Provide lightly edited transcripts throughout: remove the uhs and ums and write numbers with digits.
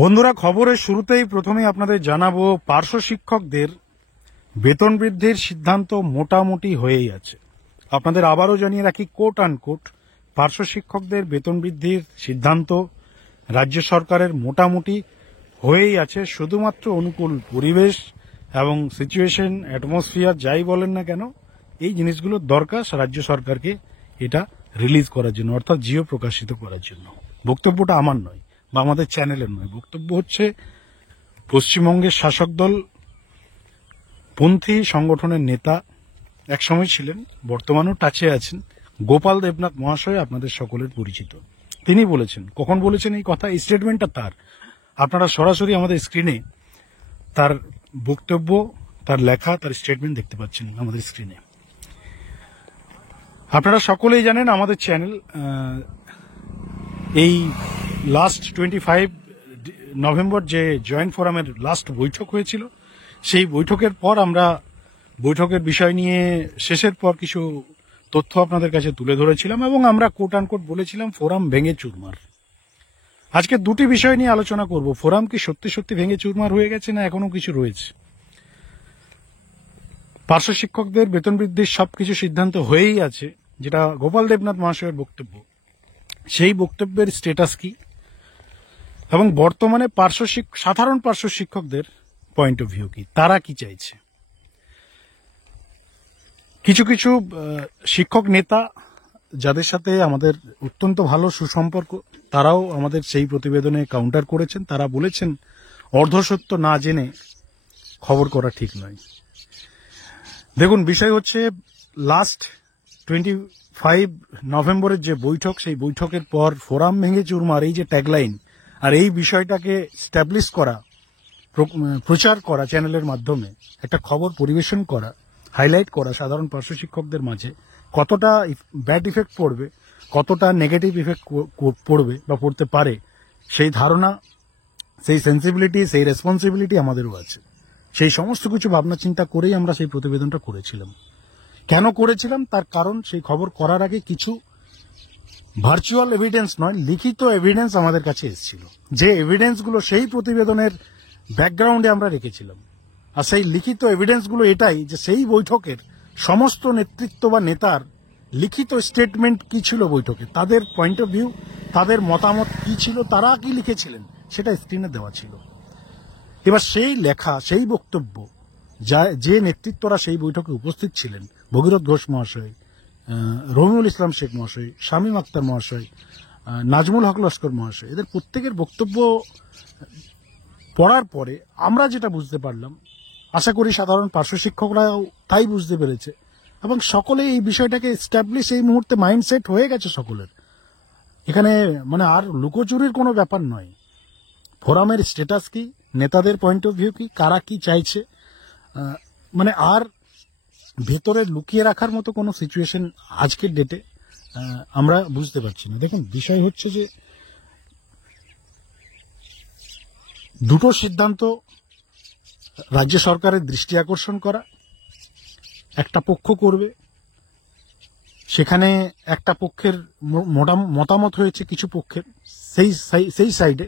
বন্ধুরা, খবরের শুরুতেই প্রথমে আপনাদের জানাবো পার্শ্ব শিক্ষকদের বেতন বৃদ্ধির সিদ্ধান্ত মোটামুটি হয়েই আছে। আপনাদের আবারও জানিয়ে রাখি, কোট আনকোট পার্শ্ব শিক্ষকদের বেতন বৃদ্ধির সিদ্ধান্ত রাজ্য সরকারের মোটামুটি হয়েই আছে। শুধুমাত্র অনুকূল পরিবেশ এবং সিচুয়েশন, অ্যাটমসফিয়ার যাই বলেন না কেন, এই জিনিসগুলোর দরকার রাজ্য সরকারকে এটা রিলিজ করার জন্য, অর্থাৎ জিও প্রকাশিত করার জন্য। বক্তব্যটা আমার নয় বা আমাদের চ্যানেলের নয়, বক্তব্য হচ্ছে পশ্চিমবঙ্গের শাসক দল পন্থী সংগঠনের নেতা একসময় ছিলেন, বর্তমানেও টাচে আছেন, গোপাল দেবনাথ মহাশয় আপনাদের সকলের পরিচিত। তিনি বলেছেন, কখন বলেছেন এই কথা, এই স্টেটমেন্টটা তার। আপনারা সরাসরি আমাদের স্ক্রিনে তার বক্তব্য, তার লেখা, তার স্টেটমেন্ট দেখতে পাচ্ছেন আমাদের স্ক্রিনে। আপনারা সকলেই জানেন আমাদের চ্যানেল এই লাস্ট 25 নভেম্বর যে জয়েন্ট ফোরামের লাস্ট বৈঠক হয়েছিল, সেই বৈঠকের পর আমরা বৈঠকের বিষয় নিয়ে শেষের পর কিছু তথ্য আপনাদের কাছে তুলে ধরেছিলাম এবং আমরা কোট আনকোট বলেছিলাম ফোরাম ভেঙে চুরমার। আজকে দুটি বিষয় নিয়ে আলোচনা করব। ফোরাম কি সত্যি সত্যি ভেঙে চুরমার হয়ে গেছে, না এখনো কিছু রয়েছে? পার্শ্ব শিক্ষকদের বেতন বৃদ্ধির সবকিছু সিদ্ধান্ত হয়েই আছে, যেটা গোপাল দেবনাথ মহাশয়ের বক্তব্য, সেই বক্তব্যের স্ট্যাটাস কি এবং বর্তমানে সাধারণ পার্শ্ব শিক্ষকদের পয়েন্ট অফ ভিউ কি, তারা কি চাইছে। কিছু কিছু শিক্ষক নেতা যাদের সাথে আমাদের অত্যন্ত ভালো সুসম্পর্ক, তারাও আমাদের সেই প্রতিবেদনে কাউন্টার করেছেন। তারা বলেছেন অর্ধসত্য না জেনে খবর করা ঠিক নয়। দেখুন, বিষয় হচ্ছে লাস্ট 25 নভেম্বরের যে বৈঠক, সেই বৈঠকের পর ফোরাম ভেঙে চুরমার এই যে ট্যাগলাইন আর এই বিষয়টাকে স্ট্যাবলিশ করা, প্রচার করা, চ্যানেলের মাধ্যমে একটা খবর পরিবেশন করা, হাইলাইট করা সাধারণ পার্শ্ব শিক্ষকদের মাঝে কতটা ব্যাড ইফেক্ট পড়বে, কতটা নেগেটিভ ইফেক্ট পড়বে বা পড়তে পারে, সেই ধারণা, সেই সেন্সিবিলিটি, সেই রেসপন্সিবিলিটি আমাদেরও আছে। সেই সমস্ত কিছু ভাবনা চিন্তা করেই আমরা সেই প্রতিবেদনটা করেছিলাম। কেন করেছিলাম তার কারণ, সেই খবর করার আগে কিছু ভার্চুয়াল এভিডেন্স নয়, লিখিত এভিডেন্স আমাদের কাছে এসেছিল, যে এভিডেন্সগুলো সেই প্রতিবেদনের ব্যাকগ্রাউন্ডে আমরা রেখেছিলাম। আর সেই লিখিত এভিডেন্সগুলো এটাই যে সেই বৈঠকের সমস্ত নেতৃত্ব বা নেতার লিখিত স্টেটমেন্ট কি ছিল বৈঠকে, তাদের পয়েন্ট অফ ভিউ, তাদের মতামত কি ছিল, তারা কি লিখেছিলেন, সেটা স্ক্রিনে দেওয়া ছিল। এবার সেই লেখা, সেই বক্তব্য, যে নেতৃত্বরা সেই বৈঠকে উপস্থিত ছিলেন, ভগীরথ ঘোষ মহাশয়, রবিউল ইসলাম শেখ মহাশয়, শামীম আক্তার মহাশয়, নাজমুল হক লস্কর মহাশয়, এদের প্রত্যেকের বক্তব্য পড়ার পরে আমরা যেটা বুঝতে পারলাম, আশা করি সাধারণ পার্শ্ব শিক্ষকরাও তাই বুঝতে পেরেছে এবং সকলে এই বিষয়টাকে এস্টাবলিশ এই মুহূর্তে মাইন্ডসেট হয়ে গেছে সকলের। এখানে মানে আর লুকোচুরির কোনো ব্যাপার নয়। ফোরামের স্ট্যাটাস কি, নেতাদের পয়েন্ট অফ ভিউ কি, কারা কি চাইছে, মানে আর ভেতরে লুকিয়ে রাখার মতো কোনো সিচুয়েশন আজকের ডেটে আমরা বুঝতে পারছি না। দেখুন, বিষয় হচ্ছে যে দুটো সিদ্ধান্ত রাজ্য সরকারের দৃষ্টি আকর্ষণ করা, একটা পক্ষ করবে, সেখানে একটা পক্ষের মতামত হয়েছে কিছু পক্ষের, সেই সাইডে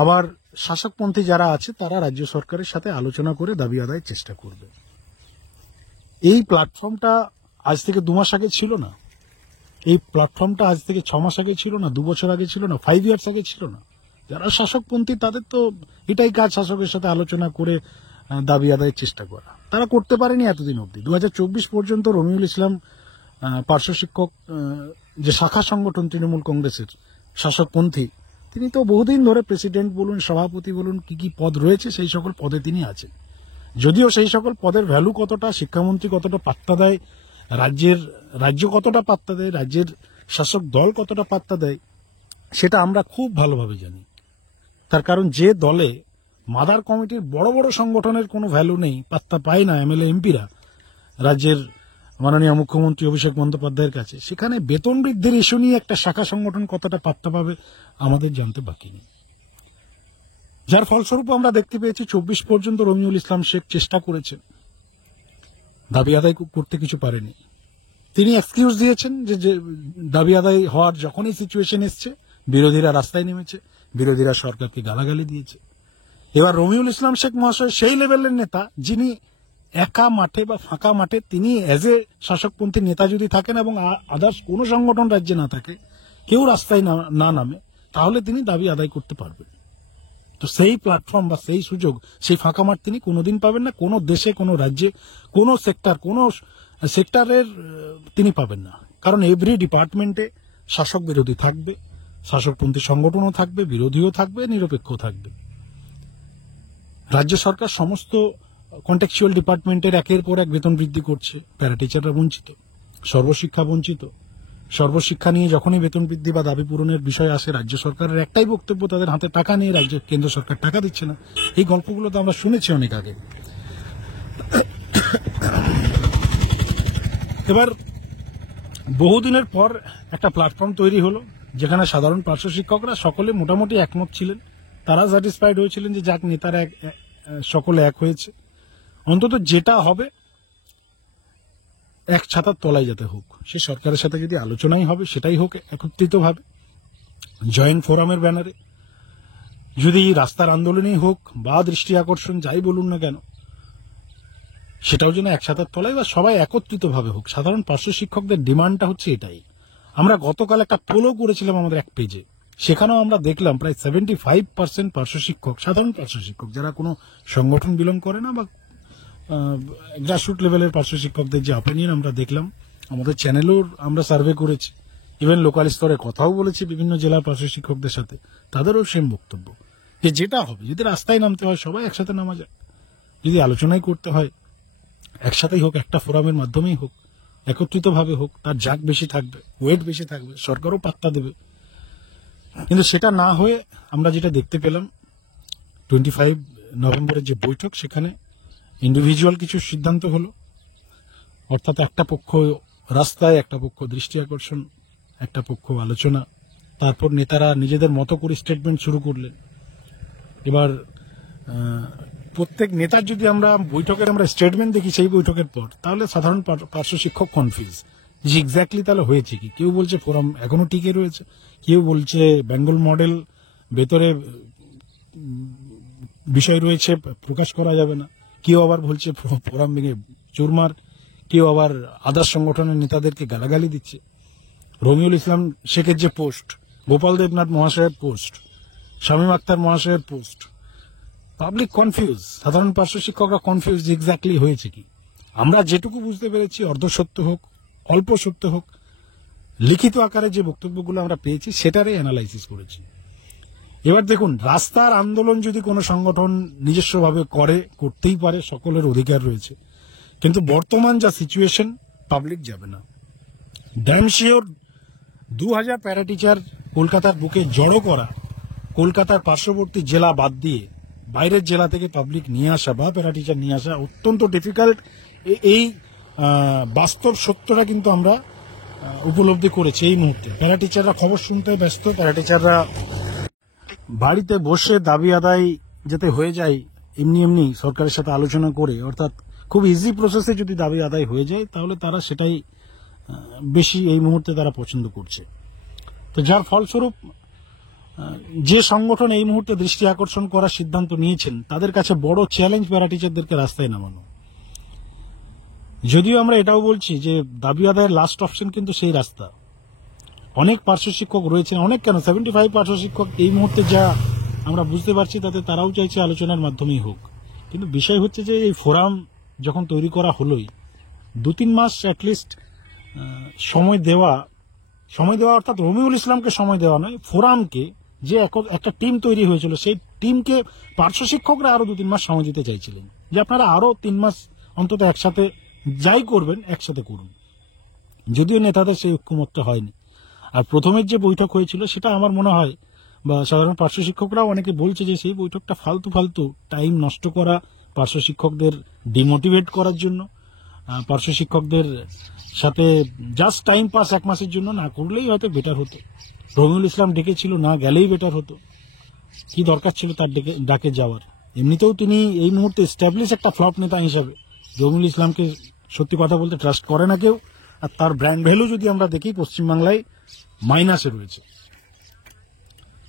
আবার শাসকপন্থী যারা আছে তারা রাজ্য সরকারের সাথে আলোচনা করে দাবি আদায়ের চেষ্টা করবে। এই প্ল্যাটফর্মটা আজ থেকে 2 মাস আগে ছিল না, এই প্ল্যাটফর্মটা আজ থেকে 6 মাস আগে ছিল না, 2 বছর আগে ছিল না, 5 ইয়ার্স আগে ছিল না। যারা শাসকপন্থী তাদের তো এটাই কাজ, শাসকের সাথে আলোচনা করে দাবি আদায়ের চেষ্টা করা। তারা করতে পারেনি এতদিন অবধি। 2024 পর্যন্ত রবিউল ইসলাম পার্শ্ব শিক্ষক যে শাখা সংগঠন তৃণমূল কংগ্রেসের শাসকপন্থী, তিনি তো বহুদিন ধরে প্রেসিডেন্ট বলুন, সভাপতি বলুন, কি কি পদ রয়েছে সেই সকল পদে তিনি আছেন। যদিও সেই সকল পদের ভ্যালু কতটা, শিক্ষামন্ত্রী কতটা পাত্তা দেয়, রাজ্য কতটা পাত্তা দেয়, রাজ্যের শাসক দল কতটা পাত্তা দেয়, সেটা আমরা খুব ভালোভাবে জানি। তার কারণ যে দলে মাদার কমিটির বড় বড় সংগঠনের কোনো ভ্যালু নেই, পাত্তা পায় না এমএলএ এমপিরা রাজ্যের মাননীয় মুখ্যমন্ত্রী অভিষেক বন্দ্যোপাধ্যায়ের কাছে, সেখানে বেতন বৃদ্ধির ইস্যু নিয়ে একটা শাখা সংগঠন কতটা পাত্তা পাবে আমাদের জানতে বাকি নেই। যার ফলস্বরূপ আমরা দেখতে পেয়েছি 24 পর্যন্ত রবিউল ইসলাম শেখ চেষ্টা করেছেন, দাবি আদায় করতে কিছু পারেনি। তিনি এক্সকিউজ দিয়েছেন যে দাবি আদায় হওয়ার যখনই সিচুয়েশন এসছে বিরোধীরা রাস্তায় নেমেছে, বিরোধীরা সরকারকে গালাগালি দিয়েছে। এবার রমিউল ইসলাম শেখ মহাশয় সেই লেভেলের নেতা যিনি একা মাঠে বা ফাঁকা মাঠে তিনি এজ এ শাসকপন্থী নেতা যদি থাকেন এবং আদার্স কোনো সংগঠন রাজ্যে না থাকে, কেউ রাস্তায় না নামে, তাহলে তিনি দাবি আদায় করতে পারবেন। তো সেই প্ল্যাটফর্ম বা সেই সুযোগ, সেই ফাঁকা মাঠ তিনি কোনোদিন পাবেন না, কোনো দেশে, কোনো রাজ্যে, কোনো সেক্টরের তিনি পাবেন না। কারণ এভরি ডিপার্টমেন্টে শাসক বিরোধী থাকবে, শাসকপন্থী সংগঠনও থাকবে, বিরোধীও থাকবে, নিরপেক্ষ থাকবে। রাজ্য সরকার সমস্ত কন্টেক্সচুয়াল ডিপার্টমেন্টের একের পর এক বেতন বৃদ্ধি করছে, প্যারা টিচাররা বঞ্চিত, সর্বশিক্ষা বঞ্চিত। সর্বশিক্ষা নিয়ে যখনই বেতন বৃদ্ধি বা দাবি পূরণের বিষয় আসে, রাজ্য সরকারের একটাই বক্তব্য, তাদের হাতে টাকা নিয়ে কেন্দ্র সরকার টাকা দিচ্ছে না। এই গল্পগুলো তো আমরা শুনেছি অনেক আগে। এবার বহুদিনের পর একটা প্ল্যাটফর্ম তৈরি হলো, যেখানে সাধারণ পার্শ্ব শিক্ষকরা সকলে মোটামুটি একমত ছিলেন। তারা স্যাটিসফাইড হয়েছিলেন যে যাক, নেতারা সকলে এক হয়েছে, অন্তত যেটা হবে এক ছাতার তলায় যাতে হোক। সে সরকারের সাথে যদি আলোচনাই হবে, সেটাই হোক একত্রিতভাবে, জয়েন্ট ফোরামের ব্যানারে, যদি রাস্তার আন্দোলনই হোক বা দৃষ্টি আকর্ষণ, যাই বলুন না কেন, সেটাও যেন এক ছাতার তলায় বা সবাই একত্রিতভাবে হোক। সাধারণ পার্শ্ব শিক্ষকদের ডিমান্ডটা হচ্ছে এটাই। আমরা গতকাল একটা পোলও করেছিলাম আমাদের এক পেজে, সেখানেও আমরা দেখলাম প্রায় 75% পার্শ্ব শিক্ষক, সাধারণ পার্শ্ব শিক্ষক, যারা কোনো সংগঠন বিলং করে না বা গ্রাসরুট লেভেলের পার্শ্ব শিক্ষকদের যে অপিনিয়ন আমরা দেখলাম, আমাদের চ্যানেলেও আমরা সার্ভে করেছি, ইভেন লোকাল স্তরে কথাও বলেছি বিভিন্ন জেলার পার্শ্ব শিক্ষকদের সাথে, তাদেরও সেম বক্তব্য যে যেটা হবে, যদি রাস্তায় নামতে হয় সবাই একসাথে নামা যায়, যদি আলোচনাই করতে হয় একসাথেই হোক, একটা ফোরামের মাধ্যমেই হোক, একত্রিতভাবে হোক, তার জাগ বেশি থাকবে, ওয়েট বেশি থাকবে, সরকারও পাত্তা দেবে। কিন্তু সেটা না হয়ে আমরা যেটা দেখতে পেলাম 25 নভেম্বরের যে বৈঠক, সেখানে ইন্ডিভিজুয়াল কিছু সিদ্ধান্ত হলো, অর্থাৎ একটা পক্ষ রাস্তায়, একটা পক্ষ দৃষ্টি আকর্ষণ, একটা পক্ষ আলোচনা, তারপর নেতারা নিজেদের মতো করে স্টেটমেন্ট শুরু করলেন। এবার প্রত্যেক নেতার যদি আমরা বৈঠকের আমরা স্টেটমেন্ট দেখি সেই বৈঠকের পর, তাহলে সাধারণ পার্শ্ব শিক্ষক কনফিউজ যে এক্স্যাক্টলি তাহলে হয়েছে কি। কেউ বলছে ফোরাম এখনো টিকে রয়েছে, কেউ বলছে বেঙ্গল মডেল ভেতরে বিষয় রয়েছে প্রকাশ করা যাবে না, কেউ আবার বলছে ফোরাম ভেঙে চুরমার, কেউ আবার আদার্স সংগঠনের নেতাদেরকে গালাগালি দিচ্ছে। রমিউল ইসলাম শেখের যে পোস্ট, গোপাল দেবনাথ মহাশয়ের পোস্ট, শামীম আক্তার মহাশয়ের পোস্ট, পাবলিক কনফিউজ, সাধারণ পার্শ্ব শিক্ষকরা কনফিউজ এক্স্যাক্টলি হয়েছে কি। আমরা যেটুকু বুঝতে পেরেছি, অর্ধসত্য হোক অল্প সত্য হোক, লিখিত আকারে যে বক্তব্যগুলো আমরা পেয়েছি সেটারই অ্যানালাইসিস করেছি। এবার দেখুন, রাস্তার আন্দোলন যদি কোনো সংগঠন নিজস্বভাবে করতেই পারে, সকলের অধিকার রয়েছে, কিন্তু বর্তমান যা সিচুয়েশন, পাবলিক যাবে না। ড্যাম শিওর 2000 প্যারা টিচার কলকাতার বুকে জড়ো করা, কলকাতার পার্শ্ববর্তী জেলা বাদ দিয়ে বাইরের জেলা থেকে পাবলিক নিয়ে আসা বা প্যারা টিচার নিয়ে আসা অত্যন্ত ডিফিকাল্ট। এই বাস্তব সত্যটা কিন্তু আমরা উপলব্ধি করেছি এই মুহূর্তে। প্যারা টিচাররা খবর শুনতে ব্যস্ত, প্যারা টিচাররা বাড়িতে বসে দাবি আদায় যাতে হয়ে যায় এমনি এমনি সরকারের সাথে আলোচনা করে, অর্থাৎ খুব ইজি প্রসেসে যদি দাবি আদায় হয়ে যায়, তাহলে তারা সেটাই বেশি এই মুহূর্তে তারা পছন্দ করছে। তো যার ফলস্বরূপ যে সংগঠন এই মুহূর্তে দৃষ্টি আকর্ষণ করার সিদ্ধান্ত নিয়েছেন, তাদের কাছে বড় চ্যালেঞ্জ প্যারা টিচারদেরকে রাস্তায় নামানো। যদিও আমরা এটাও বলছি যে দাবি আদায়ের লাস্ট অপশন কিন্তু সেই রাস্তা। অনেক পার্শ্ব শিক্ষক রয়েছেন, অনেক কেন 75 পার্শ্ব শিক্ষক এই মুহূর্তে যা আমরা বুঝতে পারছি, তাতে তারাও চাইছে আলোচনার মাধ্যমেই হোক। কিন্তু বিষয় হচ্ছে যে এই ফোরাম যখন তৈরি করা হলোই, 2-3 মাস অ্যাটলিস্ট সময় দেওয়া, অর্থাৎ রমিউল ইসলামকে সময় দেওয়া নয়, ফোরামকে, যে একটা টিম তৈরি হয়েছিল, সেই টিমকে পার্শ্ব শিক্ষকরা আরো 2-3 মাস সময় দিতে চাইছিলেন, যে আপনারা আরো 3 মাস অন্তত একসাথে যাই করবেন একসাথে করুন। যদিও নেতাদের সেই ঐক্যমত্য হয়নি। আর প্রথমের যে বৈঠক হয়েছিল, সেটা আমার মনে হয়, বা সাধারণ পার্শ্ব শিক্ষকরাও অনেকে বলছে যে সেই বৈঠকটা ফালতু টাইম নষ্ট করা, পার্শ্ব শিক্ষকদের ডিমোটিভেট করার জন্য, পার্শ্ব শিক্ষকদের সাথে জাস্ট টাইম পাস 1 মাসের জন্য না করলেই হয়তো বেটার হতো। রমিউল ইসলাম ডেকেছিল, না গেলেই বেটার হতো, কি দরকার ছিল তার ডাকে যাওয়ার। এমনিতেও তিনি এই মুহূর্তে এস্টাবলিশ একটা ফ্লপ নেতা হিসাবে রমিউল ইসলামকে সত্যি কথা বলতে ট্রাস্ট করে না কেউ। আর তার ব্র্যান্ড ভ্যালু যদি আমরা দেখি, পশ্চিমবাংলায় মাইনাসে রয়েছে।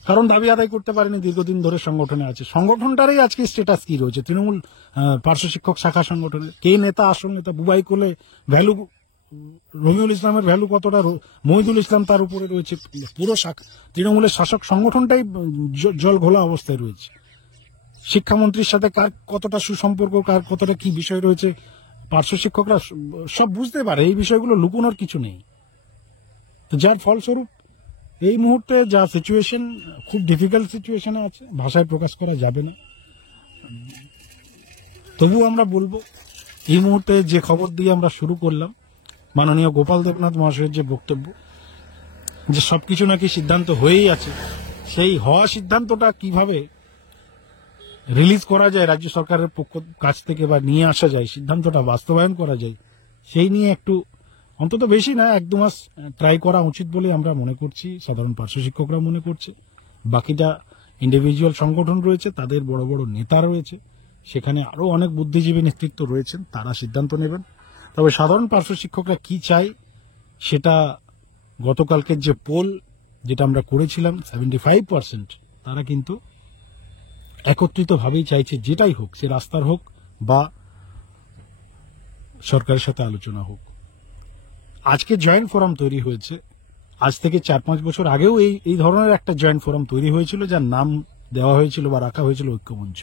কারণ দাবি আদায় করতে পারেনি, দীর্ঘদিন ধরে সংগঠনে আছে। সংগঠনটারই আজকে স্ট্যাটাস কি রয়েছে? তৃণমূল পার্শ্ব শিক্ষক শাখা সংগঠনের কে নেতা, আসল নেতা? বুবাই কোলে ভ্যালু, রবিউল ইসলামের ভ্যালু কতটা, মহিদুল ইসলাম তার উপরে রয়েছে। পুরো তৃণমূলের শাসক সংগঠনটাই জল ঘোলা অবস্থায় রয়েছে। শিক্ষামন্ত্রীর সাথে কার কতটা সুসম্পর্ক, কার কতটা কি বিষয় রয়েছে, পার্শ্ব শিক্ষকরা সব বুঝতে পারে। এই বিষয়গুলো লুকোনোর কিছু নেই। তো যার ফলস্বরূপ এই মুহূর্তে যা সিচুয়েশন, খুব ডিফিকাল্ট সিচুয়েশনে আছে, ভাষায় প্রকাশ করা যাবে না। তবু আমরা বলবো, এই মুহূর্তে যে খবর দিয়ে আমরা শুরু করলাম, মাননীয় গোপাল দেবনাথ মহাশয়ের যে বক্তব্য, যে সবকিছু নাকি সিদ্ধান্ত হয়েই আছে, সেই হওয়া সিদ্ধান্তটা কিভাবে রিলিজ করা যায় রাজ্য সরকারের কাছ থেকে, বা নিয়ে আসা যায়, সিদ্ধান্তটা বাস্তবায়ন করা যায়, সেই নিয়ে একটু অন্তত বেশি না 1-2 মাস ট্রাই করা উচিত বলে আমরা মনে করছি, সাধারণ পার্শ্ব শিক্ষকরা মনে করছে। বাকিটা ইন্ডিভিজুয়াল সংগঠন রয়েছে, তাদের বড় বড় নেতা রয়েছে, সেখানে আরো অনেক বুদ্ধিজীবী নেতৃত্ব রয়েছেন, তারা সিদ্ধান্ত নেবেন। তবে সাধারণ পার্শ্ব শিক্ষকরা কি চাই, সেটা গতকালকের যে পোল যেটা আমরা করেছিলাম, 75% তারা কিন্তু একত্রিতভাবেই চাইছে, যেটাই হোক, সে রাস্তার হোক বা সরকারের সাথে আলোচনা হোক। আজকে জয়েন্ট ফোরাম তৈরি হয়েছে, আজ থেকে 4-5 বছর আগেও এই ধরনের একটা জয়েন্ট ফোরাম তৈরি হয়েছিল, যার নাম দেওয়া হয়েছিল বা রাখা হয়েছিল ঐক্যমঞ্চ।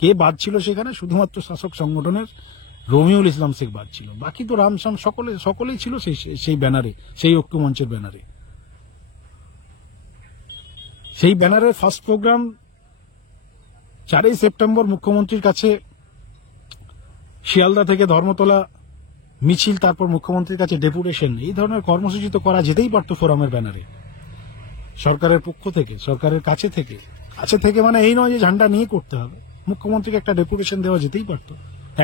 কে বাদ ছিল সেখানে? শুধুমাত্র শাসক সংগঠনের রবিউল ইসলাম শেখ বাদ ছিল, বাকি তো রামশ্যাম সকলেই ছিল সেই ব্যানারে, সেই ঐক্যমঞ্চের ব্যানারে। সেই ব্যানারের ফার্স্ট প্রোগ্রাম 4ই সেপ্টেম্বর মুখ্যমন্ত্রীর কাছে শিয়ালদা থেকে ধর্মতলা মিছিল, তারপর মুখ্যমন্ত্রীর কাছে ডেপুটেশন, এই ধরনের কর্মসূচি তো করা যেতেই পারত ফোরামের ব্যানারে, সরকারের পক্ষ থেকে, সরকারের কাছে থেকে মানে এই নয় যে ঝান্ডা নিয়ে করতে হবে। মুখ্যমন্ত্রীকে একটা ডেপুটেশন দেওয়া যেতেই পারত।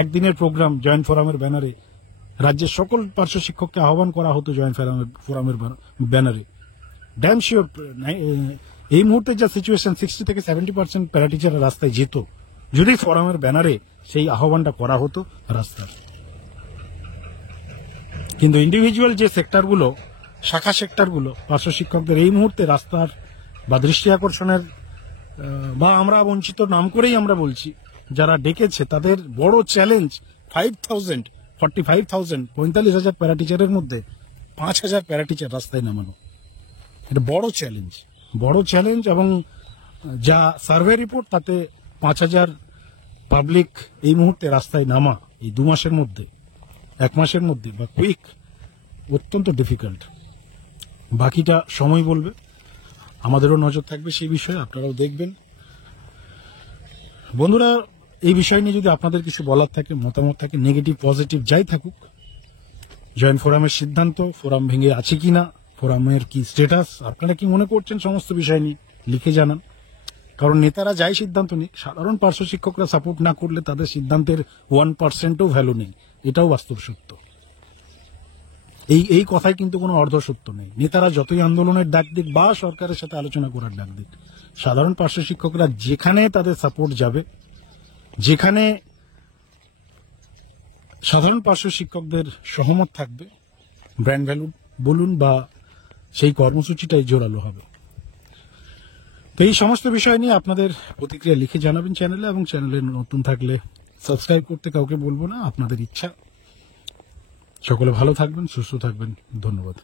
একদিনের প্রোগ্রাম জয়েন্ট ফোরামের ব্যানারে, রাজ্যের সকল পার্শ্ব শিক্ষককে আহ্বান করা হতো জয়েন্ট ফোরামের ব্যানারে। ড্যাম শিওর এই মুহূর্তে যা সিচুয়েশন, 60 থেকে 70% প্যারা টিচাররা রাস্তায় যেত, যদি ফোরামের ব্যানারে সেই আহ্বানটা করা হতো রাস্তার। কিন্তু ইন্ডিভিজুয়াল যে সেক্টরগুলো, শাখা সেক্টরগুলো, পার্শ্ব শিক্ষকদের এই মুহূর্তে রাস্তার বা দৃষ্টি আকর্ষণের বা আমরা বঞ্চিত নাম করেই আমরা বলছি, যারা ডেকেছে তাদের বড় চ্যালেঞ্জ 45,000 প্যারা টিচারের মধ্যে 5,000 প্যারা টিচার রাস্তায় নামানো। এটা বড় চ্যালেঞ্জ। এবং যা সার্ভে রিপোর্ট, তাতে 5,000 পাবলিক এই মুহূর্তে রাস্তায় নামা এই 2 মাসের মধ্যে, 1 মাসের মধ্যে বা কুইক, অত্যন্ত ডিফিকাল্ট। বাকিটা সময় বলবে, আমাদেরও নজর থাকবে সেই বিষয়ে, আপনারাও দেখবেন। বন্ধুরা, এই বিষয় নিয়ে যদি আপনাদের কিছু বলার থাকে, মতামত থাকে, নেগেটিভ পজিটিভ যাই থাকুক, জয়েন্ট ফোরামের সিদ্ধান্ত, ফোরাম ভেঙে আছে কিনা, ফোরামের কি স্ট্যাটাস, আপনারা কি মনে করছেন, সমস্ত বিষয় নিয়ে লিখে জানান। কারণ নেতারা যাই সিদ্ধান্ত নিক, সাধারণ পার্শ্ব শিক্ষকরা সাপোর্ট না করলে তাদের সিদ্ধান্তের 1%ও ভ্যালু নেই, এটাও বাস্তব সত্য। এই কথায় কিন্তু কোনো অর্ধ সত্য নেই। নেতারা যতই আন্দোলনের ডাক দিক বা সরকারের সাথে আলোচনা করার ডাক দিক, সাধারণ পার্শ্ব শিক্ষকরা যেখানে তাদের সাপোর্ট যাবে, যেখানে সাধারণ পার্শ্ব শিক্ষকদের সহমত থাকবে, ব্র্যান্ড ভ্যালু বলুন বা সেই কর্মসূচিটাই জোরালো হবে। তো এই সমস্ত বিষয় নিয়ে আপনাদের প্রতিক্রিয়া লিখে জানাবেন চ্যানেলে, এবং চ্যানেলে নতুন থাকলে সাবস্ক্রাইব করতে কাউকে বলবো না, আপনাদের ইচ্ছা। সকলে ভালো থাকবেন, সুস্থ থাকবেন, ধন্যবাদ।